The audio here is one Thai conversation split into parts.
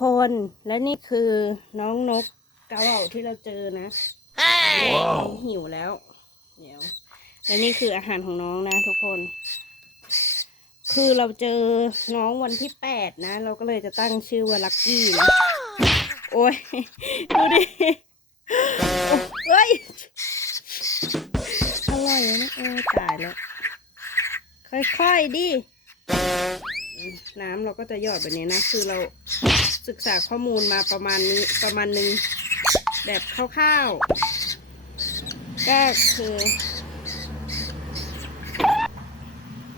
คนและนี่คือน้องนกกระเหว่าที่เราเจอนะหิวแล้ว เดี๋ยว และนี่คืออาหารของน้องนะทุกคน คือเราเจอน้องวันที่แปดนะ เราก็เลยจะตั้งชื่อว่าลักกี้นะโอ้ยดูดิโอ้ยอร่อยนะเออตายแล้ว ค่อยๆดิ น้ำเราก็จะหยอดแบบนี้นะ คือเรา ศึกษาข้อมูลมาประมาณนี้ประมาณนึงแบบคร่าวๆก็คือ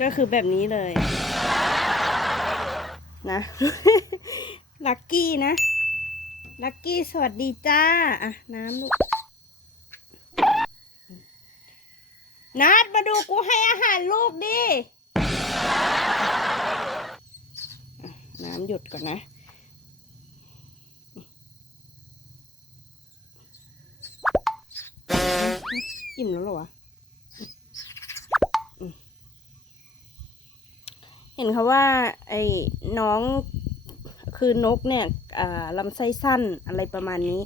ก็คือแบบนี้เลย นะ ลักกี้นะ ลักกี้สวัสดีจ้า อะ น้ำลูกนัดมาดูกูให้อาหารลูกดิ น้ำหยุดก่อนนะ อิ่มแล้วเหรอวะ เห็นเขาว่า ไอ้น้องคือนกเนี่ยลำไส้สั้นอะไรประมาณนี้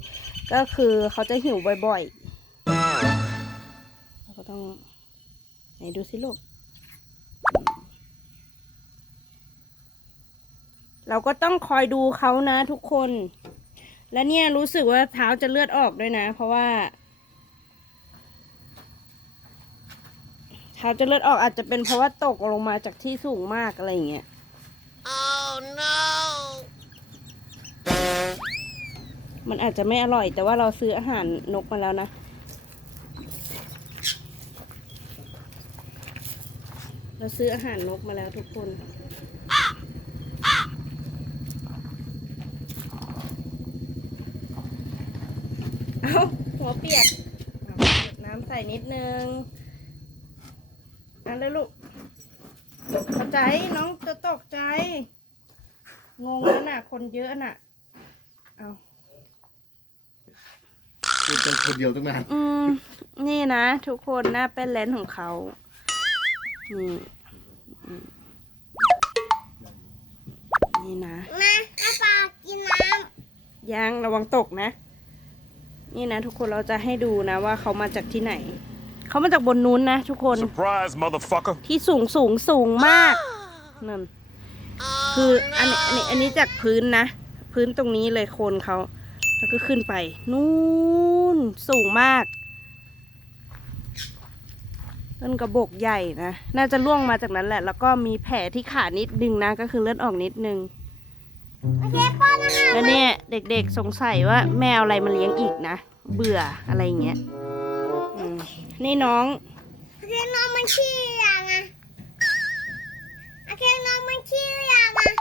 ก็คือเขาจะหิวบ่อยๆเราก็ต้อง ไหนดูสิลูก เราก็ต้องคอยดูเขานะทุกคน และเนี่ยรู้สึกว่าเท้าจะเลือดออกด้วยนะ เพราะว่า เท้าจะเลือดออกอาจจะเป็นเพราะว่าตกลงมาจากที่สูงมากอะไรอย่างเงี้ย Oh no! มันอาจจะไม่อร่อย แต่ว่าเราซื้ออาหารนกมาแล้วนะ เราซื้ออาหารนกมาแล้วทุกคนเอาหัวเปียกเอาน้ำใส่นิดนึง อันเลยลูกเข้าใจน้องจะตกใจ งงแล้วน่ะ คนเยอะน่ะ เอาพูดกันคนเดียวตั้งนานอืม นี่นะ ทุกคนหน้าเป็นเลนส์ของเขา นี่อืมนี่นะ มาให้ปลากินน้ยังระวังตกนะ นี่นะ ทุกคนเราจะให้ดูนะว่าเขามาจากที่ไหน เขามาจากบนนู้นนะทุกคน Surprise, motherfucker. ที่สูงสูงสูงมากนั่นำคืออันนี้อันนี้อันนี้จากพื้นนะ พื้นตรงนี้เลยโคนเขาแล้วก็ขึ้นไป นู่นสูงมาก ต้นกระบอกใหญ่นะ น่าจะล่วงมาจากนั้นแหละ แล้วก็มีแผลที่ขานิดนึงนะ ก็คือเลือดออกนิดนึง โอเคป้อนอาหารแล้วเนี่ยเด็กๆสงสัยว่าแมวอะไรมาเลี้ยงอีกนะ เบื่ออะไรอย่างเงี้ยอืม นี่น้องโอเคน้องมันขี้ยังอะโอเคน้องมันขี้ยังอะ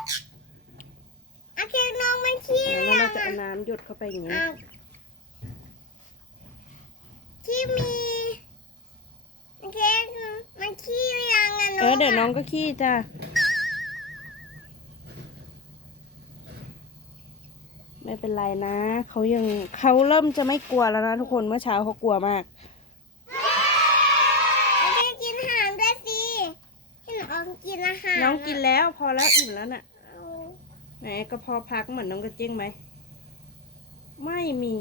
โอเคน้องมันขี้แล้วยัเรางจะอะเอาน้ำหยดเข้าไปอย่างนี้อ้าวที่มีโอเคมันขี้ยังอะเออเดี๋ยวน้องก็ขี้จ้ะไม่เป็นไรนะเขายังเขาเริ่มจะไม่กลัวแล้วนะทุกคนเมื่อเช้าเขากลัวมาก โอเคกินอาหารด้วยสิให้ น้องกินอาหารน้องกินแล้วพอแล้วอิ่มแล้วน่ะเอาไหนกระเพาะพักเหมือนน้องกระเจ้งไหม ไม่มี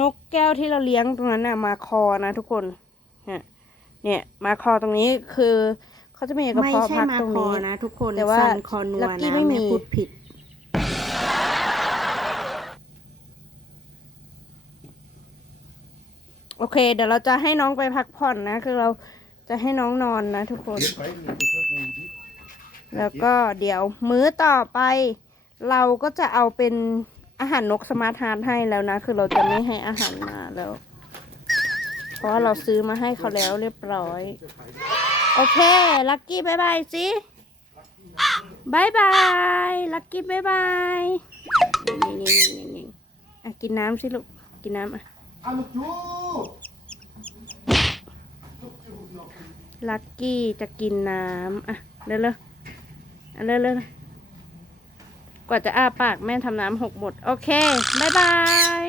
นกแก้วที่เราเลี้ยงตรงนั้นน่ะ มาคอนะทุกคนเนี่ยเนี่ยมาคอตรงนี้คือเขาจะมีกระเพาะพักตรงนี้นะ ทุกคนแต่ว่าซันคอนัวลักกี้นะไม่มีพูดผิด โอเค เดี๋ยวเราจะให้น้องไปพักผ่อนนะ คือเราจะให้น้องนอนนะทุกคน แล้วก็เดี๋ยวมื้อต่อไป เราก็จะเอาเป็นอาหารนกสมาร์ทฮาร์ทให้แล้วนะ คือเราจะไม่ให้อาหารมาแล้ว เพราะเราซื้อมาให้เขาแล้วเรียบร้อย โอเค ลักกี้บายบายสิบายบาย ลักกี้บายบายนี่นี่นี่นี่นี่กินน้ำสิลูก กินน้ำอะ ลักกี้จะกินน้ำ อะ เร็วๆอะเร็วๆกว่าจะอ้าปากแม่ทำน้ำหกหมด โอเค บ๊ายบาย